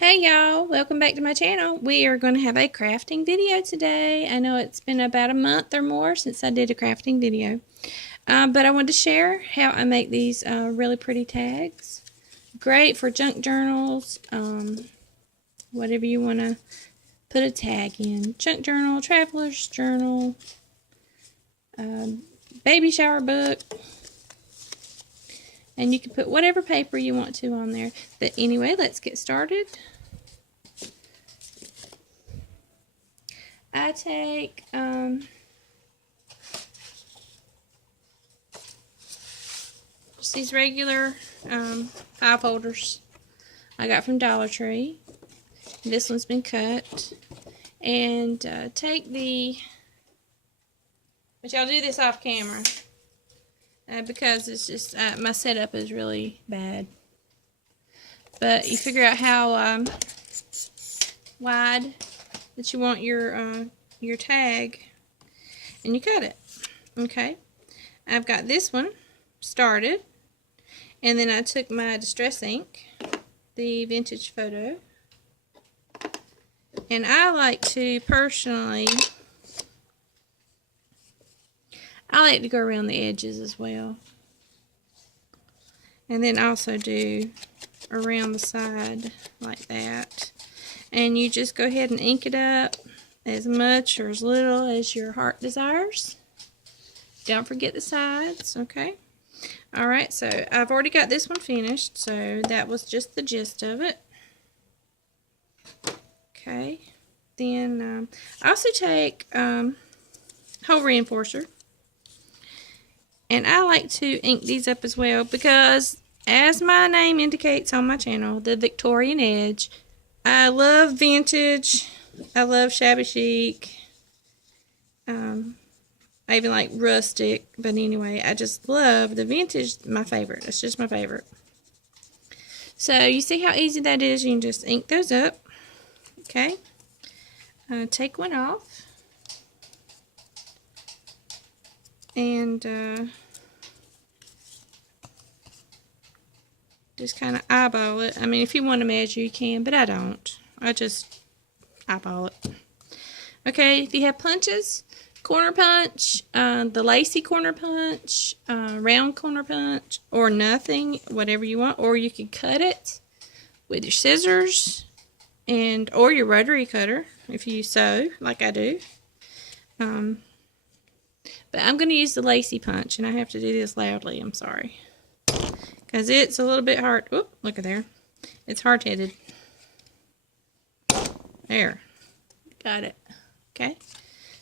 Hey y'all, welcome back to my channel. We are going to have a crafting video today. I know it's been about a month or more since I did a crafting video. But I wanted to share how I make these really pretty tags. Great for junk journals, whatever you want to put a tag in. Junk journal, traveler's journal, baby shower book. And you can put whatever paper you want to on there. But anyway, let's get started. I take just these regular 5 holders I got from Dollar Tree. This one's been cut. And take but y'all do this off camera because it's just my setup is really bad. But you figure out how wide that you want your tag, and you cut it. Okay, I've got this one started, and then I took my distress ink, the vintage photo, and I like to personally, I like to go around the edges as well, and then also do around the side like that. And you just go ahead and ink it up as much or as little as your heart desires. Don't forget the sides, okay? Alright, so I've already got this one finished, so that was just the gist of it. Okay, then I also take hole reinforcer. And I like to ink these up as well because, as my name indicates on my channel, the Victorian Edge, I love vintage. I love shabby chic. I even like rustic. But anyway, I just love the vintage. My favorite. It's just my favorite. So you see how easy that is. You can just ink those up. Okay. Take one off. And just kind of eyeball it. I mean, if you want to measure, you can, but I don't. I just eyeball it. Okay, if you have punches, corner punch, the lacy corner punch, round corner punch, or nothing, whatever you want. Or you can cut it with your scissors or your rotary cutter if you sew, like I do. But I'm going to use the lacy punch, and I have to do this loudly. I'm sorry. Because it's a little bit hard. Oop, look at there. It's hard-headed. There. Got it. Okay.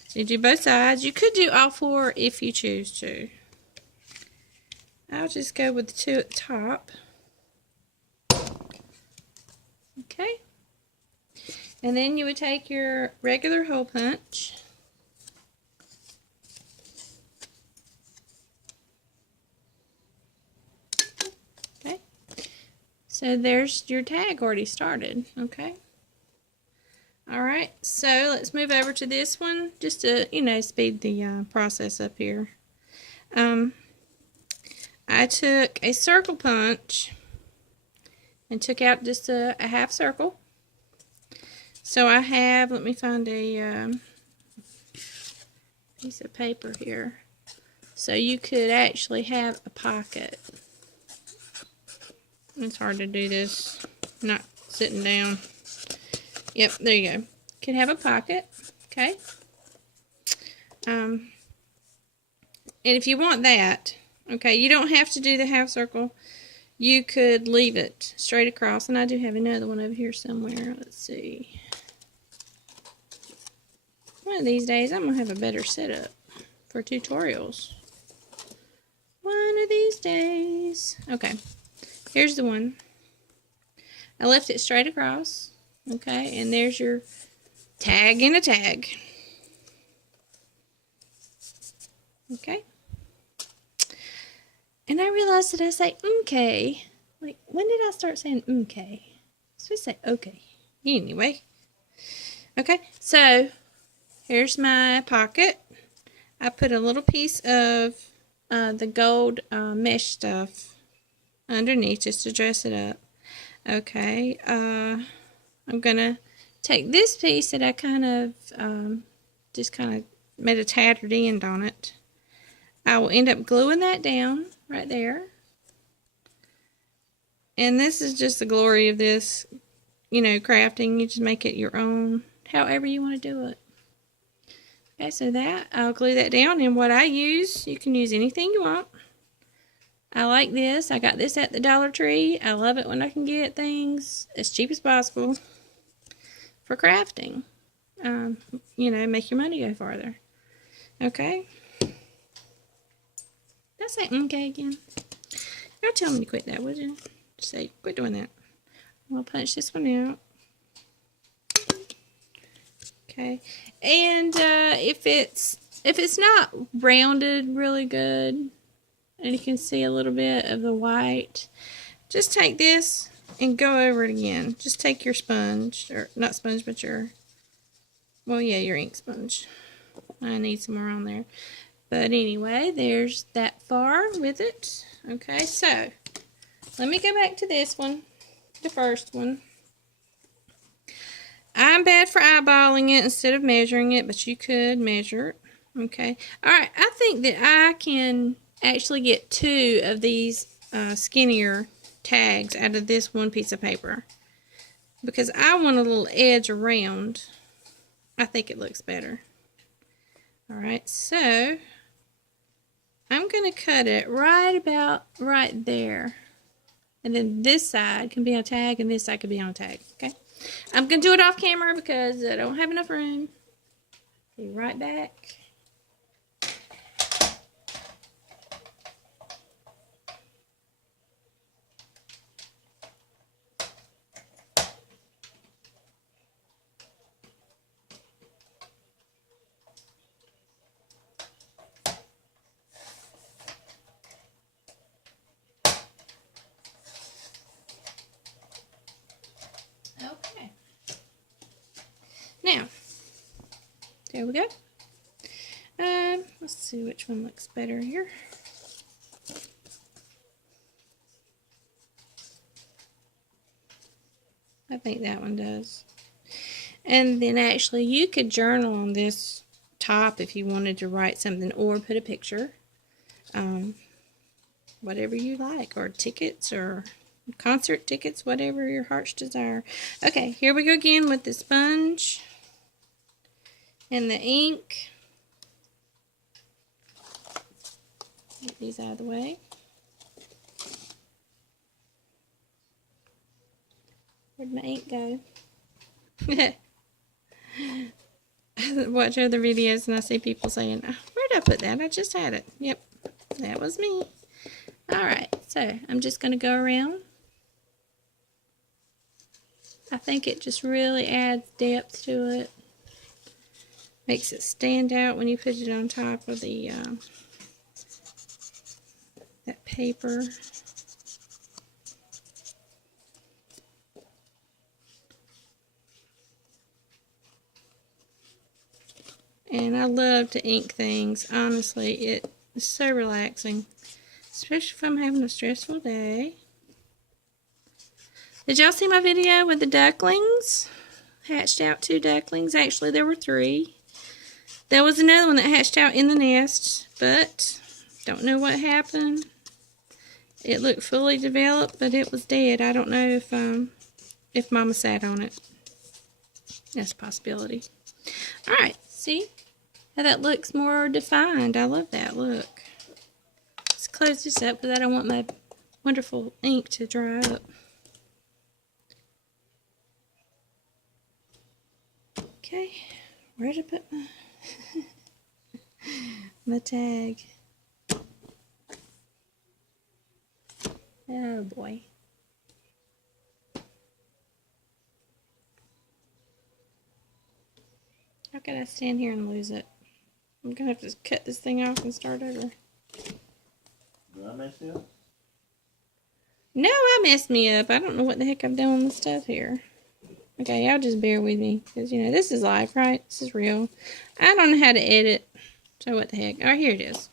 So you do both sides. You could do all 4 if you choose to. I'll just go with the 2 at the top. Okay. And then you would take your regular hole punch. So there's your tag already started, okay? Alright, so let's move over to this one, just to, speed the process up here. I took a circle punch and took out just a half circle. So I have, let me find a piece of paper here. So you could actually have a pocket. It's hard to do this, not sitting down. Yep, there you go. Could have a pocket, okay? And if you want that, okay, you don't have to do the half circle. You could leave it straight across, and I do have another one over here somewhere. Let's see. One of these days, I'm going to have a better setup for tutorials. One of these days. Okay. Here's the one. I left it straight across. Okay, and there's your tag in a tag. Okay. And I realized that I say okay. Like, when did I start saying okay? So we say okay. Anyway. Okay, so here's my pocket. I put a little piece of the gold mesh stuff underneath just to dress it up. Okay, I'm going to take this piece that I kind of just kind of made a tattered end on it. I will end up gluing that down right there. And this is just the glory of this, you know, crafting. You just make it your own, however you want to do it. Okay, so that, I'll glue that down. And what I use, you can use anything you want. I like this. I got this at the Dollar Tree. I love it when I can get things as cheap as possible for crafting. You know, make your money go farther. Okay. Did I say okay again? You'll tell me to quit that, would you? Just say, quit doing that. I'm going to punch this one out. Okay. And if it's not rounded really good, and you can see a little bit of the white, just take this and go over it again. Just take your sponge, or not sponge, but your, well, yeah, your ink sponge. I need some more on there. But anyway, there's that far with it. Okay, so let me go back to this one, the first one. I'm bad for eyeballing it instead of measuring it, but you could measure it. Okay, all right, I think that I can actually get 2 of these skinnier tags out of this one piece of paper because I want a little edge around. I think it looks better. All right, so I'm going to cut it right about right there, and then this side can be on a tag and this side can be on a tag. Okay, I'm going to do it off camera because I don't have enough room. Be right back. Okay. Now, there we go. Let's see which one looks better here. I think that one does. And then actually you could journal on this top if you wanted to write something or put a picture. Whatever you like, or tickets or concert tickets, whatever your heart's desire. Okay, here we go again with the sponge and the ink. Get these out of the way. Where'd my ink go? I watch other videos and I see people saying, oh, where'd I put that? I just had it. Yep, that was me. Alright, so I'm just going to go around. I think it just really adds depth to it. Makes it stand out when you put it on top of the that paper. And I love to ink things. Honestly, it is so relaxing, especially if I'm having a stressful day. Did y'all see my video with the ducklings? Hatched out 2 ducklings. Actually, there were 3. There was another one that hatched out in the nest, but don't know what happened. It looked fully developed, but it was dead. I don't know if Mama sat on it. That's a possibility. All right, see how that looks more defined. I love that look. Let's close this up because I don't want my wonderful ink to dry up. Okay, where did I put my my tag? Oh boy. How could I stand here and lose it? I'm gonna have to cut this thing off and start over. Did I mess you up? No, I messed me up. I don't know what the heck I'm doing with stuff here. Okay, y'all just bear with me. Because, you know, this is live, right? This is real. I don't know how to edit. So what the heck. Oh, here it is.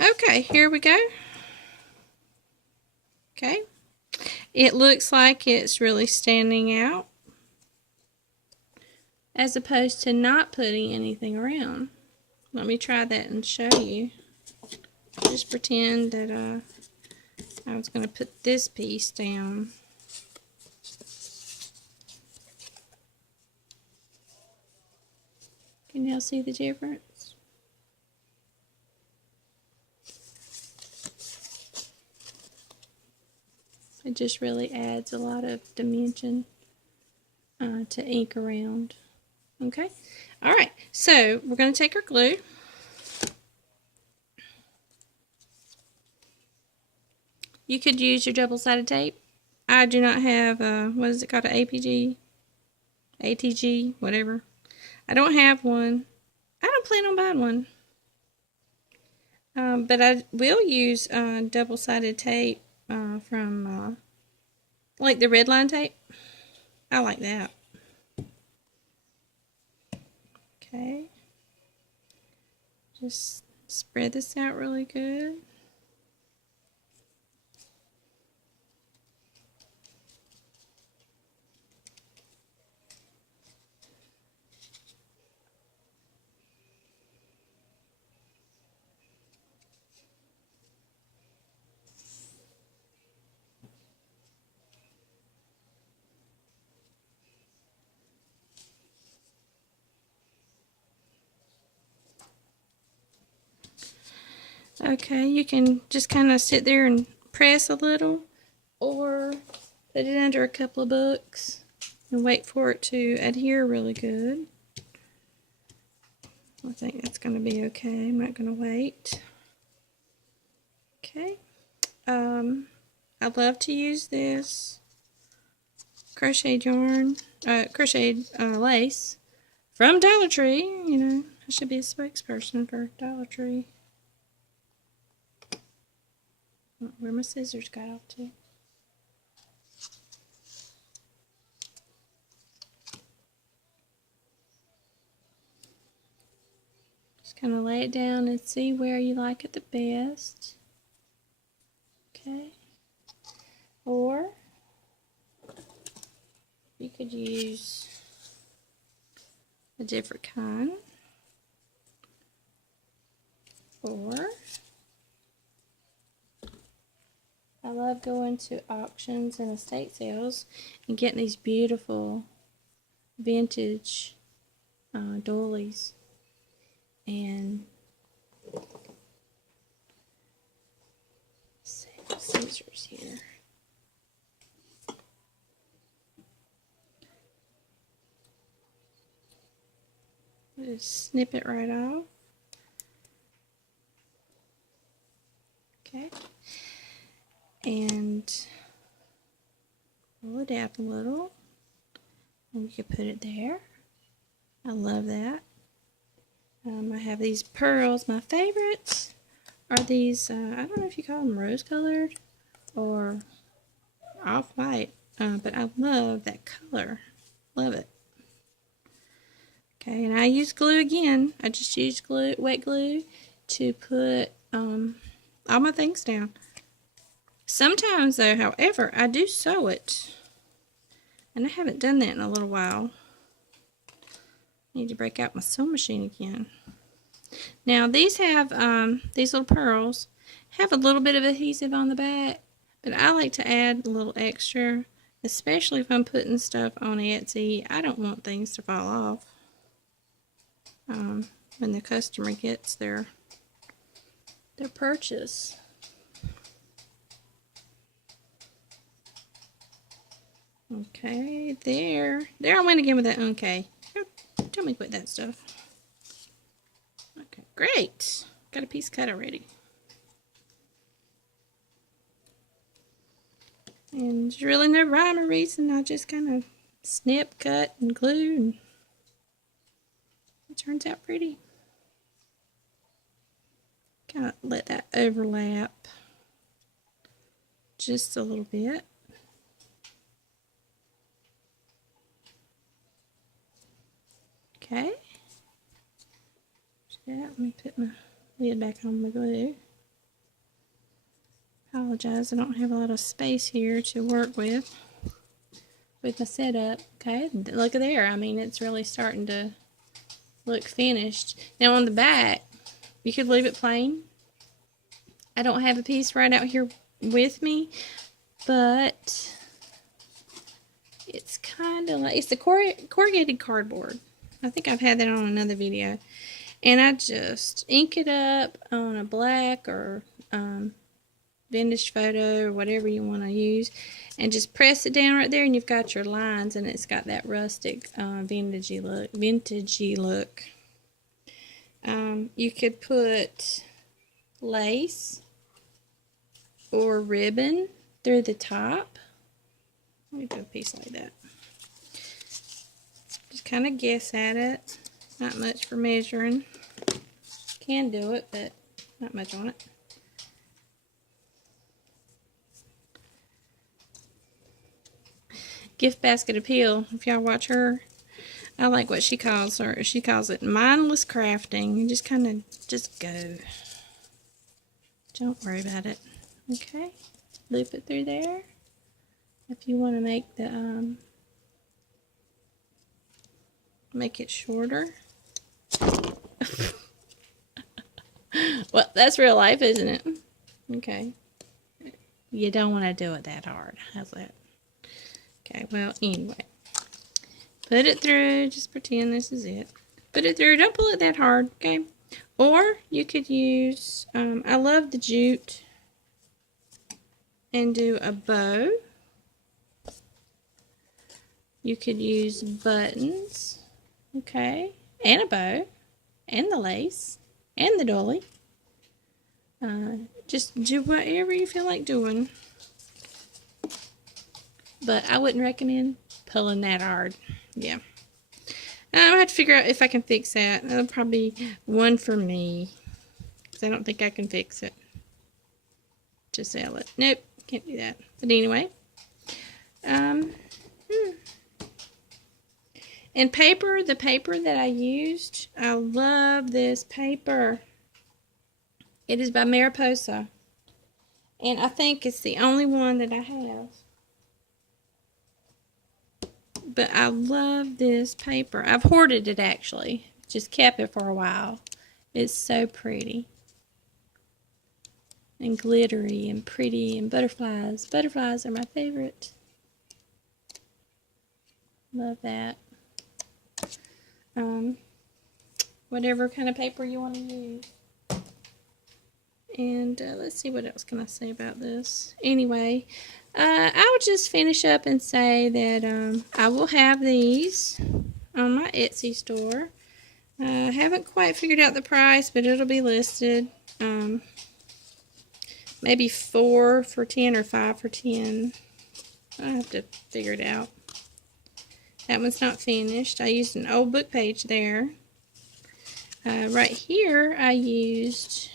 Okay, here we go. Okay. it looks like it's really standing out as opposed to not putting anything around. Let me try that and show you. Just pretend that I was going to put this piece down. Can y'all see the difference? It just really adds a lot of dimension to ink around. Okay, all right, so we're going to take our glue. You could use your double-sided tape. I do not have, what is it called, an APG, ATG, whatever. I don't have one. I don't plan on buying one. But I will use double-sided tape from, like the red line tape. I like that. Okay. Just spread this out really good. Okay, you can just kind of sit there and press a little, or put it under a couple of books and wait for it to adhere really good. I think that's going to be okay. I'm not going to wait. Okay. I love to use this crocheted yarn, crocheted lace from Dollar Tree. You know, I should be a spokesperson for Dollar Tree. Where my scissors got off to. Just kind of lay it down and see where you like it the best. Okay. Or you could use a different kind. Or I love going to auctions and estate sales and getting these beautiful vintage doilies. And scissors here. Just snip it right off. Okay. And pull it out a little. And you can put it there. I love that. I have these pearls. My favorites are these, I don't know if you call them rose colored or off-white, but I love that color. Love it. Okay, and I use glue again. I just use glue, wet glue, to put all my things down. Sometimes, though, however, I do sew it, and I haven't done that in a little while. Need to break out my sewing machine again. Now, these have, these little pearls have a little bit of adhesive on the back, but I like to add a little extra, especially if I'm putting stuff on Etsy. I don't want things to fall off when the customer gets their purchase. Okay, there I went again with that okay. Tell me to quit that stuff. Okay, great. Got a piece cut already. And there's really no rhyme or reason. I just kind of snip, cut, and glue, and it turns out pretty. Kind of let that overlap just a little bit. Okay. Yeah, let me put my lid back on my glue. I apologize. I don't have a lot of space here to work with my setup. Okay, look at there. I mean, it's really starting to look finished. Now on the back, you could leave it plain. I don't have a piece right out here with me, but it's kind of like, it's the corrugated cardboard. I think I've had that on another video. And I just ink it up on a black or vintage photo or whatever you want to use, and just press it down right there, and you've got your lines, and it's got that rustic vintagey look. You could put lace or ribbon through the top. Let me do a piece like that. Just kind of guess at it. Not much for measuring. Can do it, but not much on it. Gift basket appeal. If y'all watch her, I like what she calls her. She calls it mindless crafting. You just kind of just go. Don't worry about it. Okay, loop it through there. If you want to make the make it shorter. Well, that's real life, isn't it? Okay. You don't want to do it that hard. How's that? Okay, well, anyway. Put it through. Just pretend this is it. Put it through. Don't pull it that hard, okay? Or you could use, I love the jute, and do a bow. You could use buttons, okay, and a bow, and the lace, and the dolly. Just do whatever you feel like doing. But I wouldn't recommend pulling that hard. Yeah. I'm going to have to figure out if I can fix that. That'll probably be one for me, because I don't think I can fix it to sell it. Nope, can't do that. But anyway. And paper, the paper that I used, I love this paper. It is by Mariposa. And I think it's the only one that I have. But I love this paper. I've hoarded it, actually. Just kept it for a while. It's so pretty. And glittery and pretty and butterflies. Butterflies are my favorite. Love that. Whatever kind of paper you want to use. And let's see, what else can I say about this? Anyway, I would just finish up and say that I will have these on my Etsy store. I haven't quite figured out the price, but it'll be listed. Maybe 4 for $10 or 5 for $10. I have to figure it out. That one's not finished. I used an old book page there. Right here, I used